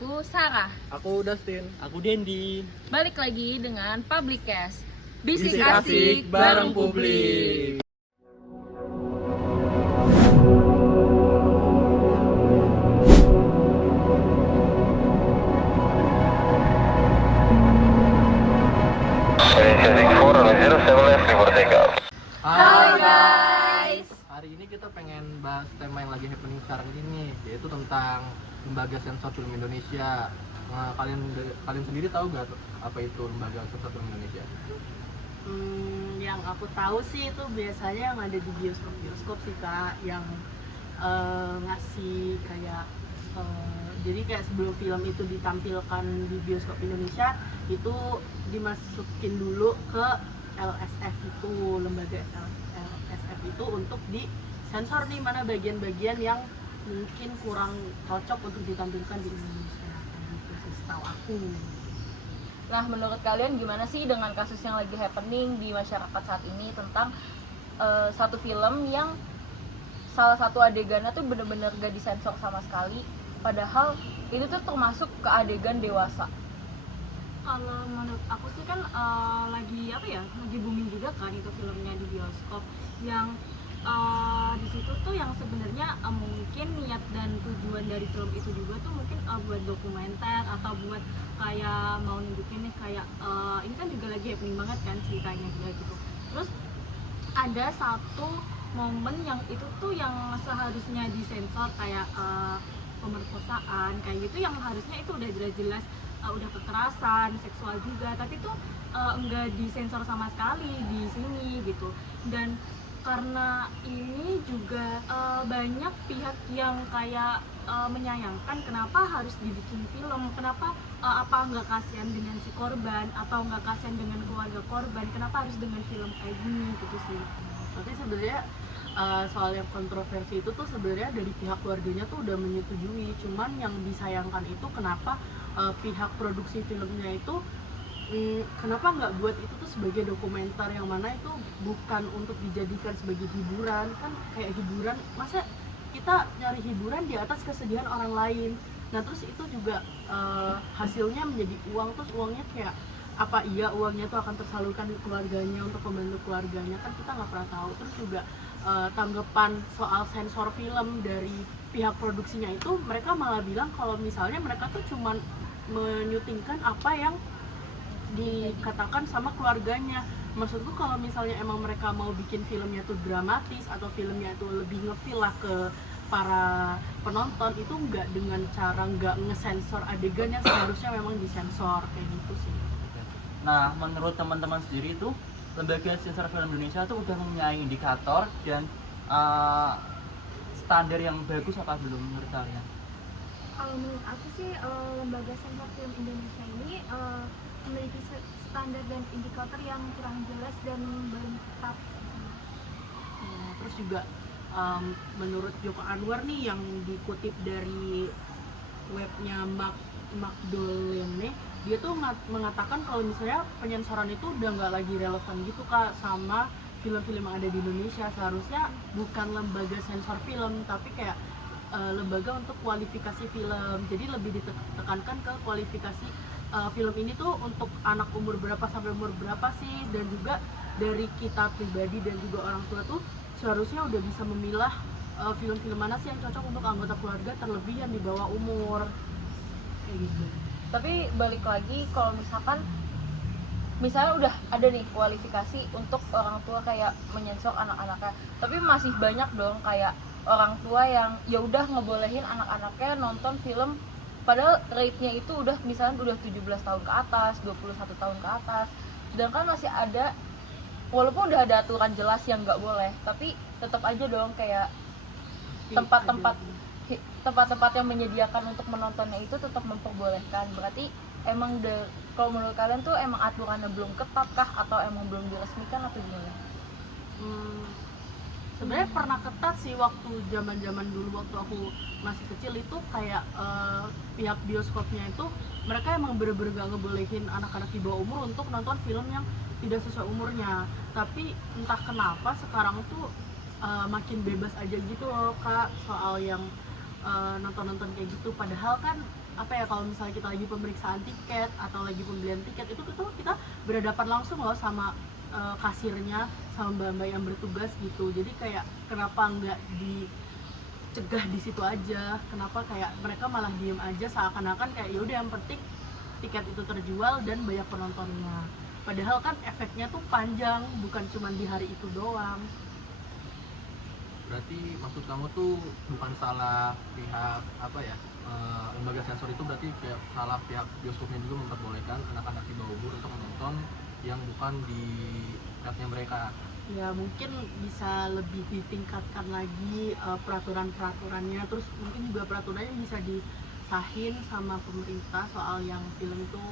Aku Sarah. Aku Dustin. Aku Dendi. Balik lagi dengan Publicast. Bisik asik bareng publik. Halo guys. Hari ini kita pengen bahas tema yang lagi happening sekarang ini, yaitu tentang Lembaga Sensor Film Indonesia. Nah, kalian sendiri tahu nggak apa itu Lembaga Sensor Film Indonesia? Yang aku tahu sih itu biasanya yang ada di bioskop sih Kak, yang ngasih kayak jadi kayak sebelum film itu ditampilkan di bioskop Indonesia itu dimasukin dulu ke LSF itu, lembaga LSF itu untuk disensor nih mana bagian-bagian yang mungkin kurang cocok untuk ditampilkan di Indonesia gitu sih setahu aku. Nah, menurut kalian gimana sih dengan kasus yang lagi happening di masyarakat saat ini tentang satu film yang salah satu adegannya tuh bener-bener gak disensor sama sekali, padahal itu tuh termasuk ke adegan dewasa. Kalau menurut aku sih kan lagi booming juga kan itu filmnya di bioskop yang di situ tuh yang sebenarnya mungkin niat dan tujuan dari film itu juga tuh mungkin buat dokumenter atau buat kayak mau nunjukin nih kayak ini kan juga lagi happening banget kan ceritanya gitu. Terus ada satu momen yang itu tuh yang seharusnya disensor kayak pemerkosaan kayak gitu, yang harusnya itu udah jelas-jelas udah kekerasan seksual juga, tapi tuh enggak disensor sama sekali di sini gitu. Dan karena ini juga banyak pihak yang kayak menyayangkan kenapa harus dibikin film, kenapa apa nggak kasihan dengan si korban atau nggak kasihan dengan keluarga korban, kenapa harus dengan film kayak gini gitu sih. Tapi sebenarnya soal yang kontroversi itu tuh sebenarnya dari pihak keluarganya tuh udah menyetujui, cuman yang disayangkan itu kenapa pihak produksi filmnya itu kenapa nggak buat itu tuh sebagai dokumenter, yang mana itu bukan untuk dijadikan sebagai hiburan. Kan kayak hiburan, masa kita nyari hiburan di atas kesedihan orang lain. Nah terus itu juga hasilnya menjadi uang, terus uangnya kayak apa iya uangnya tuh akan tersalurkan di keluarganya untuk membantu keluarganya, kan kita nggak pernah tahu. Terus juga tanggapan soal sensor film dari pihak produksinya itu, mereka malah bilang kalau misalnya mereka tuh cuman menyutingkan apa yang dikatakan sama keluarganya. Maksudku kalau misalnya emang mereka mau bikin filmnya tuh dramatis atau filmnya tuh lebih ngefeel lah ke para penonton, itu nggak dengan cara nggak ngesensor adegan yang seharusnya memang disensor kayak gitu sih. Nah, menurut teman-teman sendiri itu Lembaga Sensor Film Indonesia tuh udah mempunyai indikator dan standar yang bagus apa belum menurut kalian? Kalau menurut aku sih lembaga sensor film Indonesia ini memiliki standar dan indikator yang kurang jelas dan belum tetap. Terus juga menurut Joko Anwar nih, yang dikutip dari webnya Magdalene, dia tuh mengatakan kalau misalnya penyensoran itu udah nggak lagi relevan gitu Kak sama film-film yang ada di Indonesia. Seharusnya bukan lembaga sensor film, tapi kayak lembaga untuk kualifikasi film. Jadi lebih ditekankan ke kualifikasi film ini tuh untuk anak umur berapa sampai umur berapa sih, dan juga dari kita pribadi dan juga orang tua tuh seharusnya udah bisa memilah film-film mana sih yang cocok untuk anggota keluarga, terlebih yang di bawah umur kayak gitu. Tapi balik lagi, kalau misalnya udah ada nih kualifikasi untuk orang tua kayak menyensor anak-anaknya, tapi masih banyak dong kayak orang tua yang ya udah ngebolehin anak-anaknya nonton film padahal rate-nya itu udah misalnya udah 17 tahun ke atas, 21 tahun ke atas. Sedangkan masih ada, walaupun udah ada aturan jelas yang nggak boleh, tapi tetap aja dong kayak tempat-tempat yang menyediakan untuk menontonnya itu tetap memperbolehkan. Berarti emang kalau menurut kalian tuh emang aturannya belum ketat kah, atau emang belum diresmikan atau gimana? Sebenarnya pernah ketat sih waktu zaman dulu, waktu aku masih kecil itu kayak pihak bioskopnya itu mereka emang bener-bener gak ngebolehin anak-anak di bawah umur untuk nonton film yang tidak sesuai umurnya. Tapi entah kenapa sekarang tuh makin bebas aja gitu loh Kak, soal yang nonton kayak gitu. Padahal kan apa ya, kalau misalnya kita lagi pemeriksaan tiket atau lagi pembelian tiket itu kita berhadapan langsung loh sama kasirnya, sama mbak-mbak yang bertugas gitu. Jadi kayak kenapa nggak dicegah di situ aja, kenapa kayak mereka malah diem aja seakan-akan kayak ya udah yang penting tiket itu terjual dan banyak penontonnya. Padahal kan efeknya tuh panjang, bukan cuma di hari itu doang. Berarti maksud kamu tuh bukan salah pihak apa ya, lembaga sensor itu berarti kayak salah pihak bioskopnya juga memperbolehkan anak-anak di bawah umur untuk menonton yang bukan di ratenya mereka. Ya mungkin bisa lebih ditingkatkan lagi peraturan-peraturannya, terus mungkin juga peraturannya bisa disahin sama pemerintah soal yang film itu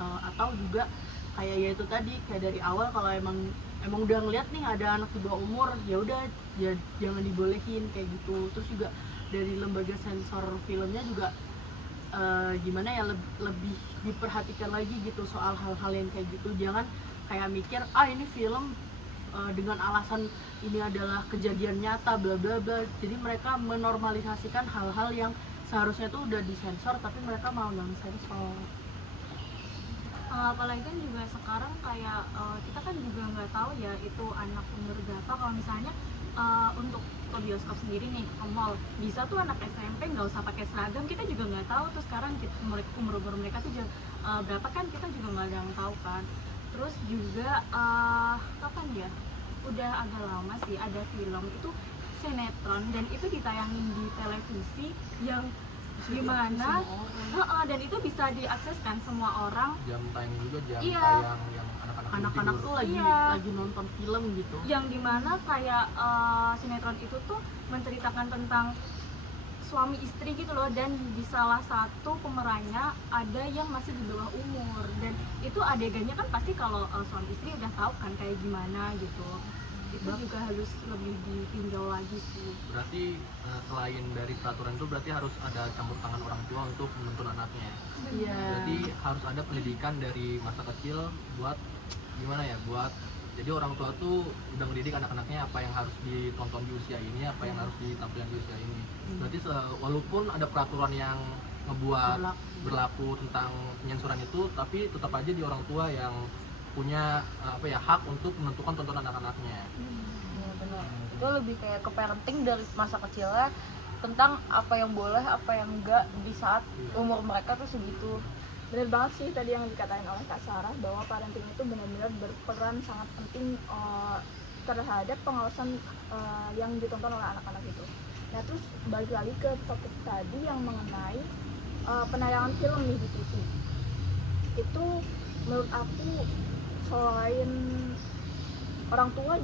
atau juga kayak ya itu tadi, kayak dari awal kalau emang udah ngeliat nih ada anak di bawah umur, ya udah ya jangan dibolehin kayak gitu. Terus juga dari lembaga sensor filmnya juga gimana ya, lebih diperhatikan lagi gitu soal hal-hal yang kayak gitu. Jangan kayak mikir ini film dengan alasan ini adalah kejadian nyata bla bla bla, jadi mereka menormalisasikan hal-hal yang seharusnya tuh udah disensor tapi mereka mau non-sensor. Apalagi kan juga sekarang kayak kita kan juga nggak tahu ya itu anak umur berapa. Kalau misalnya untuk ke bioskop sendiri nih, ke mall, bisa tuh anak SMP nggak usah pakai seragam, kita juga nggak tahu tuh sekarang umur mereka tuh berapa kan, kita juga nggak ada yang tahu kan. Terus juga kapan ya, udah agak lama sih ada film itu sinetron dan itu ditayangin di televisi yang gimana dan itu bisa diakses kan semua orang. Jam tayang juga jam Iya. tayang yang Anak-anak tuh lagi Iya. lagi nonton film gitu. Yang dimana kayak sinetron itu tuh menceritakan tentang suami istri gitu loh, dan di salah satu pemerannya ada yang masih di bawah umur, dan itu adegannya kan pasti kalau suami istri udah tahu kan kayak gimana gitu. Itu juga harus lebih ditinjau lagi sih. Berarti selain dari peraturan itu berarti harus ada campur tangan orang tua untuk menuntun anaknya. Iya. Berarti harus ada pendidikan dari masa kecil buat gimana ya, buat jadi orang tua tuh udah mendidik anak-anaknya apa yang harus ditonton di usia ini, apa yang harus ditampilkan di usia ini. Berarti walaupun ada peraturan yang ngebuat berlaku tentang penyensuran itu, tapi tetap aja di orang tua yang punya apa ya, hak untuk menentukan tontonan anak-anaknya. Ya, benar. Itu lebih kayak ke parenting dari masa kecilnya tentang apa yang boleh, apa yang enggak di saat umur mereka tuh segitu. Bener banget sih tadi yang dikatain oleh Kak Sarah, bahwa parenting itu benar-benar berperan sangat penting terhadap pengawasan yang ditonton oleh anak-anak itu. Nah terus balik lagi ke topik tadi yang mengenai penayangan film nih di TV. Itu menurut aku selain orang tua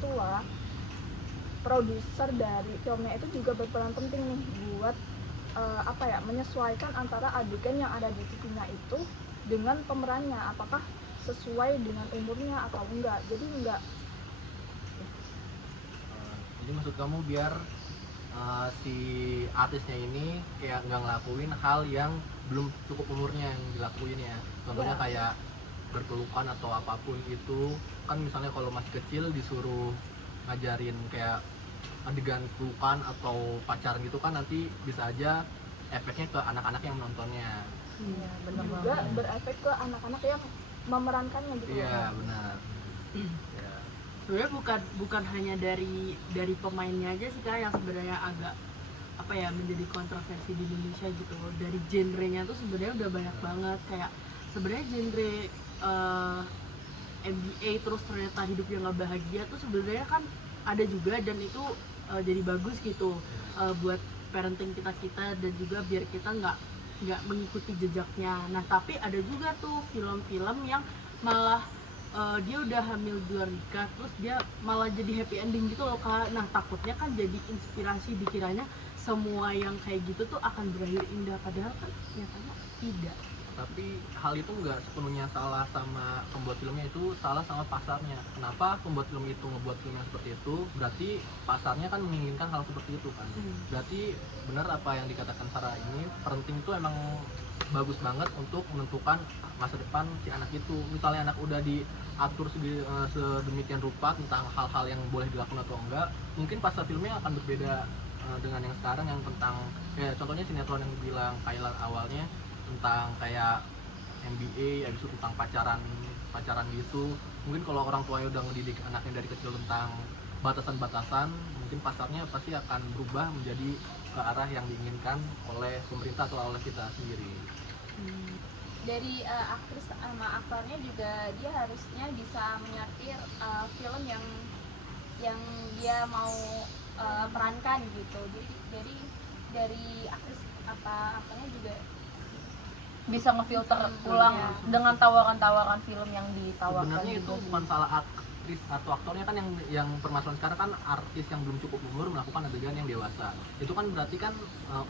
juga, produser dari filmnya itu juga berperan penting nih buat menyesuaikan antara adegan yang ada di TV-nya itu dengan pemerannya, apakah sesuai dengan umurnya atau enggak. Jadi Maksud kamu biar si artisnya ini kayak nggak ngelakuin hal yang belum cukup umurnya yang dilakuin ya. Contohnya Ya. kayak berpelukan atau apapun itu kan, misalnya kalau masih kecil disuruh ngajarin kayak adegan pelukan atau pacaran gitu kan, nanti bisa aja efeknya ke anak-anak yang menontonnya. Iya, benar juga banget. berefek ke anak-anak yang memerankannya gitu. Iya benar. Ya. Sebenarnya bukan hanya dari pemainnya aja sih Kak yang sebenarnya agak menjadi kontroversi di Indonesia gitu. Dari genrenya tuh sebenarnya udah banyak banget, kayak sebenarnya genre MBA terus ternyata hidupnya nggak bahagia tuh sebenarnya kan ada juga, dan itu jadi bagus gitu buat parenting kita dan juga biar kita nggak mengikuti jejaknya. Nah tapi ada juga tuh film-film yang malah dia udah hamil 2 nikah terus dia malah jadi happy ending gitu loh Kak. Nah takutnya kan jadi inspirasi, dikiranya semua yang kayak gitu tuh akan berakhir indah, padahal kan nyatanya tidak. Tapi hal itu nggak sepenuhnya salah sama pembuat filmnya, itu salah sama pasarnya. Kenapa pembuat film itu ngebuat film yang seperti itu? Berarti pasarnya kan menginginkan hal seperti itu kan. Berarti benar apa yang dikatakan Sarah ini, parenting itu emang bagus banget untuk menentukan masa depan si anak itu. Misalnya anak udah diatur sedemikian rupa tentang hal-hal yang boleh dilakukan atau enggak, mungkin pasar filmnya akan berbeda dengan yang sekarang yang tentang kayak contohnya sinetron yang bilang Kailan awalnya tentang kayak MBA, habis itu tentang pacaran gitu. Mungkin kalau orang tuanya udah ngedidik anaknya dari kecil tentang batasan-batasan, mungkin pasarnya pasti akan berubah menjadi ke arah yang diinginkan oleh pemerintah atau oleh kita sendiri. Dari aktris sama aktornya juga dia harusnya bisa menyortir film yang dia mau perankan gitu. Jadi dari aktris apa aktornya juga Bisa ngefilter ulang dengan tawaran-tawaran film yang ditawarkan. Sebenarnya itu juga sih. bukan salah aktris atau aktornya kan yang permasalahan sekarang kan artis yang belum cukup umur melakukan adegan yang dewasa. Itu kan berarti kan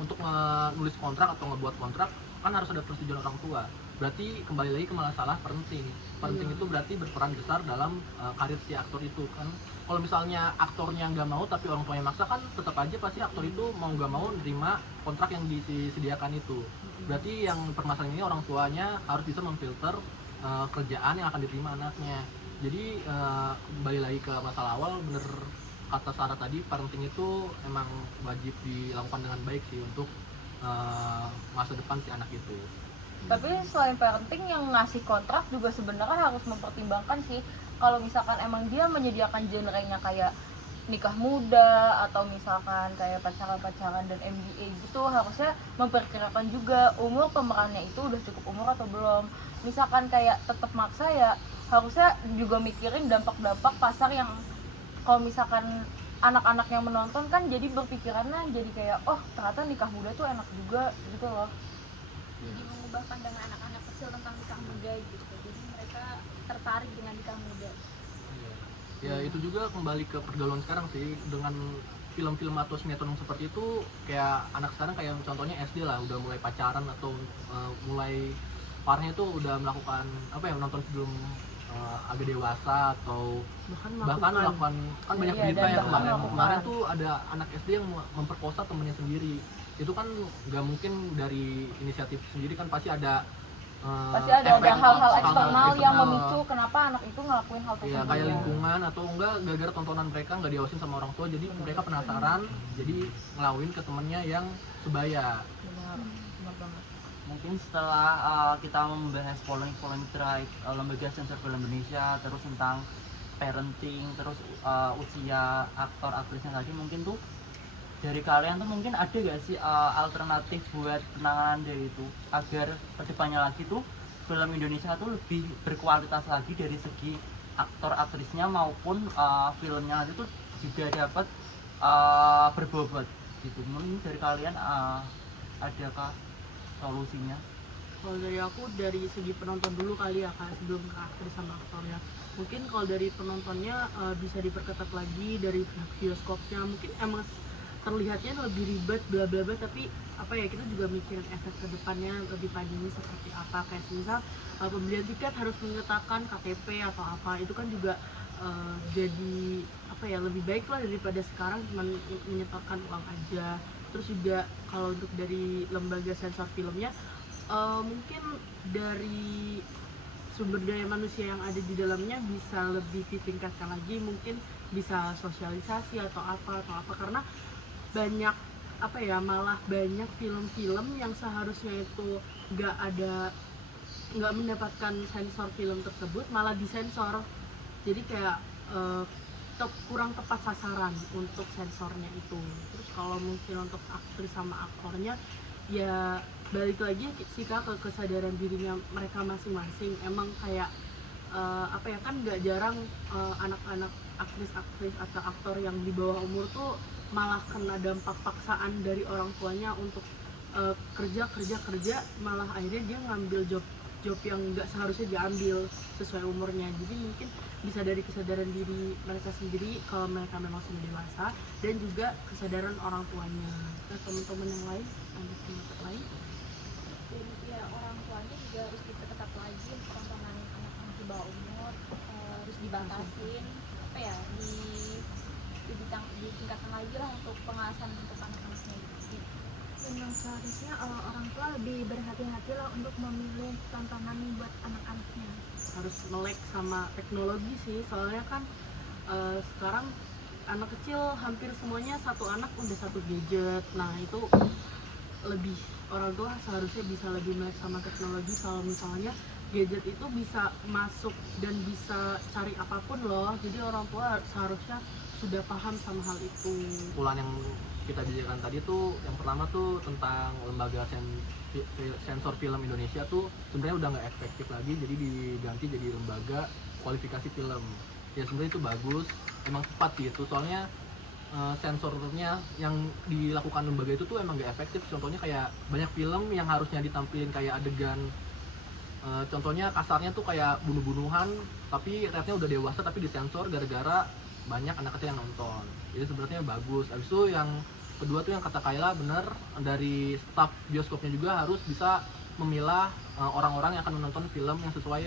untuk menulis kontrak atau ngebuat kontrak kan harus ada persetujuan orang tua. Berarti kembali lagi ke masalah parenting. Parenting itu berarti berperan besar dalam karir si aktor itu kan. Kalau misalnya aktornya nggak mau tapi orang tuanya maksa kan tetap aja pasti aktor itu mau nggak mau nerima kontrak yang disediakan itu. Berarti yang permasalahan ini orang tuanya harus bisa memfilter kerjaan yang akan diterima anaknya. Jadi kembali lagi ke masalah awal, bener kata Sarah tadi, parenting itu emang wajib dilakukan dengan baik sih untuk masa depan si anak itu. Tapi selain parenting, yang ngasih kontrak juga sebenarnya harus mempertimbangkan sih. Kalau misalkan emang dia menyediakan genrenya kayak nikah muda atau misalkan kayak pacaran-pacaran dan MBA gitu, harusnya memperkirakan juga umur pemerannya itu udah cukup umur atau belum. Misalkan kayak tetap maksa ya harusnya juga mikirin dampak-dampak pasar yang kalau misalkan anak-anak yang menonton kan jadi berpikirannya jadi kayak oh ternyata nikah muda tuh enak juga gitu loh. jadi mengubah pandangan anak-anak kecil tentang nikah muda gitu. Jadi mereka tertarik dengan nikah muda. Ya itu juga kembali ke pergaulan sekarang sih, dengan film-film atau sinetron yang seperti itu, kayak anak sekarang kayak contohnya SD lah udah mulai pacaran atau mulai parahnya itu udah melakukan apa ya, nonton film agak dewasa atau bahkan melakukan kan banyak Iya, berita dan yang bahkan kemarin melakukan. tuh ada anak SD yang memperkosa temennya sendiri. Itu kan nggak mungkin dari inisiatif sendiri, kan pasti ada Pasti ada efek hal-hal eksternal yang eksternal. memicu kenapa anak itu ngelakuin hal Ya tersebut. kayak lingkungan atau enggak gara-gara tontonan mereka nggak diawasin sama orang tua, jadi mereka penasaran jadi ngelakuin ke temennya yang sebaya. Benar, benar banget. Mungkin setelah kita membahas polemik-polemik terkait lembaga sensor film Indonesia, terus tentang parenting, terus usia aktor aktrisnya tadi, mungkin tuh dari kalian tuh mungkin ada gak sih alternatif buat penanganan dari itu agar kedepannya lagi tuh film Indonesia tuh lebih berkualitas lagi dari segi aktor aktrisnya maupun filmnya nanti tuh juga dapat berbobot gitu. Mungkin dari kalian adakah solusinya? Kalau dari aku dari segi penonton dulu kali ya Kak, sebelum ke aktris sama aktornya. Mungkin kalau dari penontonnya bisa diperketat lagi dari pihak bioskopnya. Mungkin emang terlihatnya lebih ribet bla bla bla, tapi apa ya, kita juga mikirin efek ke depannya lebih panjangnya seperti apa. Kayak misal pembelian tiket harus menyertakan KTP atau apa, itu kan juga jadi apa ya, lebih baik lah daripada sekarang cuma menyetorkan uang aja. Terus juga kalau untuk dari lembaga sensor filmnya mungkin dari sumber daya manusia yang ada di dalamnya bisa lebih ditingkatkan lagi, mungkin bisa sosialisasi atau apa karena banyak apa ya, malah banyak film-film yang seharusnya itu nggak mendapatkan sensor film tersebut malah disensor, jadi kayak kurang tepat sasaran untuk sensornya itu. Terus kalau mungkin untuk aktris sama aktornya ya balik lagi sih Kak ke kesadaran dirinya mereka masing-masing. Emang kayak apa ya, kan nggak jarang anak-anak aktris atau aktor yang di bawah umur tuh malah kena dampak paksaan dari orang tuanya untuk kerja, malah akhirnya dia ngambil job yang nggak seharusnya diambil sesuai umurnya. Jadi mungkin bisa dari kesadaran diri mereka sendiri kalau mereka memang sudah dewasa, dan juga kesadaran orang tuanya. Nah, teman-teman yang lain ada pendapat lain? Dan ya orang tuanya juga harus diperketat lagi untuk tontonan anak-anak di bawah umur, harus dibatasin apa ya, ditingkatkan lagi lah untuk pengawasan untuk anak-anaknya gitu. Memang seharusnya orang tua lebih berhati-hati lah untuk memilih tontonan buat anak-anaknya. Harus melek sama teknologi sih, soalnya kan sekarang anak kecil hampir semuanya satu anak udah satu gadget. Nah itu lebih, orang tua seharusnya bisa lebih melek sama teknologi. Kalau misalnya gadget itu bisa masuk dan bisa cari apapun loh, jadi orang tua seharusnya sudah paham sama hal itu. Kesimpulan yang kita bicarakan tadi tuh, yang pertama tuh tentang lembaga sensor film Indonesia tuh sebenarnya udah nggak efektif lagi, jadi diganti jadi lembaga kualifikasi film. Ya sebenarnya itu bagus, emang tepat sih itu, soalnya sensornya yang dilakukan lembaga itu tuh emang nggak efektif. Contohnya kayak banyak film yang harusnya ditampilin kayak adegan, contohnya kasarnya tuh kayak bunuh-bunuhan, tapi rate-nya udah dewasa tapi disensor gara-gara banyak anak kecil yang nonton. Jadi sebenarnya bagus. Abis itu yang kedua tuh yang kata Kayla bener, dari staff bioskopnya juga harus bisa memilah orang-orang yang akan menonton film yang sesuai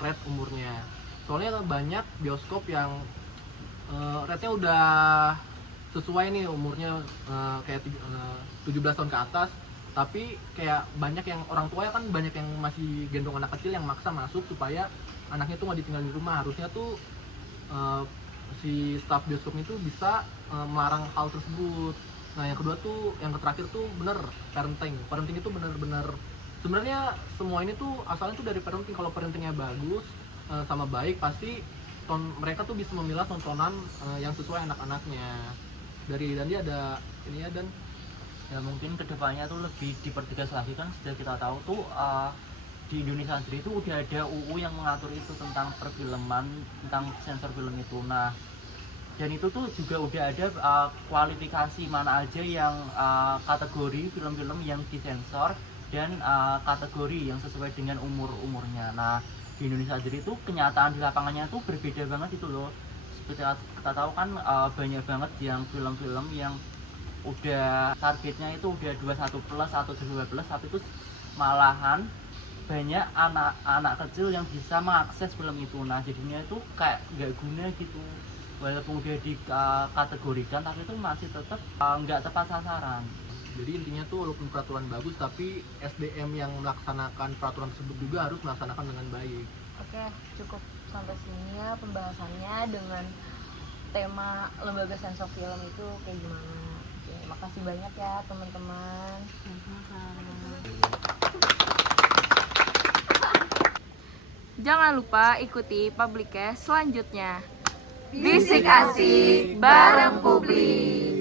rate umurnya. Soalnya banyak bioskop yang rate-nya udah sesuai nih umurnya, kayak 17 tahun ke atas, tapi kayak banyak yang orang tua ya kan, banyak yang masih gendong anak kecil yang maksa masuk supaya anaknya tuh nggak ditinggal di rumah. Harusnya tuh si staff bioskopnya itu bisa melarang hal tersebut. Nah yang kedua tuh, yang terakhir tuh bener, parenting itu bener-bener, sebenarnya semua ini tuh asalnya tuh dari parenting. Kalau parentingnya bagus sama baik, pasti mereka tuh bisa memilah tontonan yang sesuai anak-anaknya. Dari Dandi ada ini ya, Dan? Ya mungkin kedepannya tuh lebih dipertegas lagi kan, sudah kita tahu tuh di Indonesia sendiri itu udah ada UU yang mengatur itu tentang perfilman, tentang sensor film itu. Nah dan itu tuh juga udah ada kualifikasi mana aja yang kategori film-film yang disensor dan kategori yang sesuai dengan umurnya. Nah di Indonesia sendiri itu kenyataan di lapangannya tuh berbeda banget itu loh. Seperti kita tahu kan banyak banget yang film-film yang udah targetnya itu udah 21 plus atau 22 plus, tapi itu malahan banyak anak-anak kecil yang bisa mengakses film itu. Nah jadinya itu kayak nggak guna gitu, walaupun udah dikategorikan tapi itu masih tetap nggak tepat sasaran. Jadi intinya tuh walaupun peraturan bagus, tapi SDM yang melaksanakan peraturan tersebut juga harus melaksanakan dengan baik. Oke, cukup sampai sini ya pembahasannya dengan tema lembaga sensor film itu kayak gimana. Oke, makasih banyak ya teman-teman. Jangan lupa ikuti Publikcast selanjutnya. Bisik asik bareng publik.